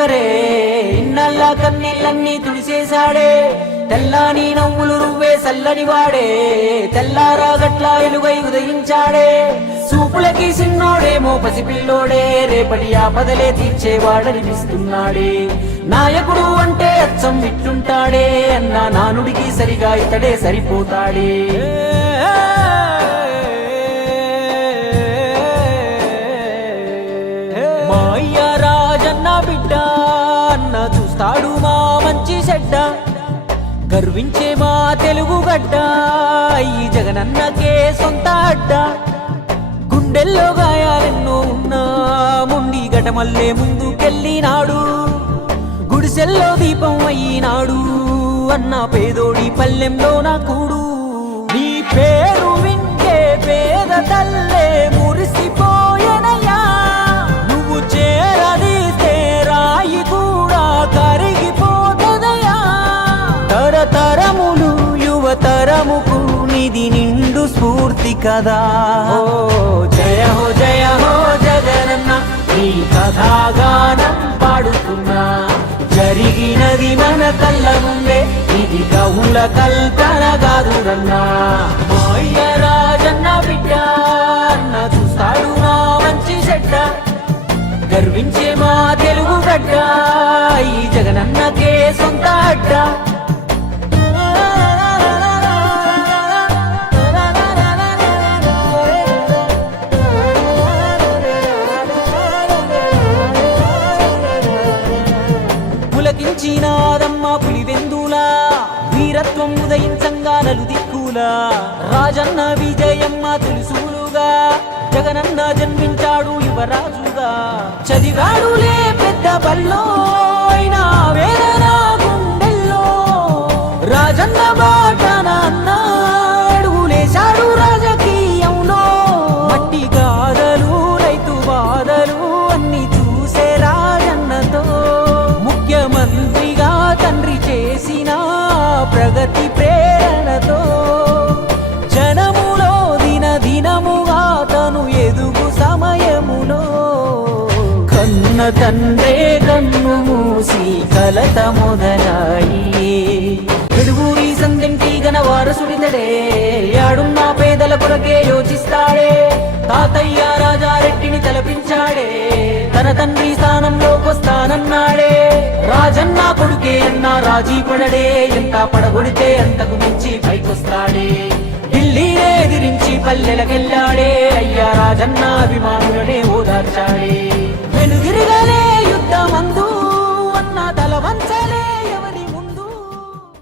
దేవరే ఇన్నల్లా కన్నీళ్ళన్నీ తుడిసేశాడే తెల్లాని నవ్వులు రువ్వే సల్లని వాడే తెల్లారా గట్ల ఎలుగై ఉదయించాడే చూపులకి సిన్నోడేమో పసిపిల్లోడే రేపటి ఆపదలే తీర్చేవాడనిపిస్తున్నాడే నాయకుడు అంటే అచ్చం విట్టుంటాడే అన్న నానుడికి సరిగా ఇతడే సరిపోతాడే మా అయ్య రాజన్న బిడ్డ అన్న చూస్తాడు మా మంచి చెడ్డ గర్వించే మా తెలుగు గడ్డ ఈ జగనన్నకే సొంత అడ్డ గుండెల్లో గాయాలెన్నో ఉన్నా ముండి గటమల్లే ముందుకెళ్ళినాడు గుడిసెల్లో దీపం అయ్యినాడు అన్న పేదోడి పల్లెంలో నా కూడు నీ పేరు వింటే పేద తల్లే మురిసిపోయెనయ్యా నువ్వు చేరదీస్తే రాయి కూడా కరిగిపోతదయ్యా తరతరములు యువతరముకు నిధి నిండు స్ఫూర్తి కదా ఓ జయ హో జగనన్న నీ కథాగానం పాడుతున్నా జరిగినది మన కళ్ళ ముందే ఇది కవుల కల్పన కాదురన్నా మా అయ్య రాజన్న బిడ్డ అన్న చూస్తాడు నా మంచి చెడ్డ గర్వించే మా తెలుగు గడ్డ ఈ జగనన్నకే సొంత అడ్డ పులకించినాదమ్మ పులివెందులా వీరత్వం ఉదయించంగా నలుదిక్కులా రాజన్న విజయమ్మ తులుసులుగా జగనన్న జన్మించాడు యువరాజుగా చదివాడులే పెద్ద బల్లో అయినా వేదన గుండెల్లో రాజన్న బాటన అన్న అడుగులేశాడు రాజకీయంలో మట్టి గాథలు రైతు బాధలు అన్ని చూసే రాజన్నతో ముఖ్యమంత్రిగా తండ్రి చేసిన ప్రగతి ప్రేరణతో జనములో దినదినముగా తను ఎదుగు సమయములో కన్న తండ్రే కన్ను మూసి కలత మొదలాయి ఎడుగురి సందెంటి గన వారసుడితడే యాడున్న పేదల కొరకే యోచిస్తాడే తాతయ్య రాజారెడ్డిని తలపించాడే తన తండ్రి స్థానంలోకొస్తానన్నాడే రాజన్న కొడుకే అన్న రాజీ పడడే ఎంత పడగొడితే అంతకు మించి పైకొస్తాడే ఢిల్లీనే ఎదిరించి పల్లెలకెళ్ళాడే అయ్యా రాజన్న అభిమానులనే ఓదార్చాడే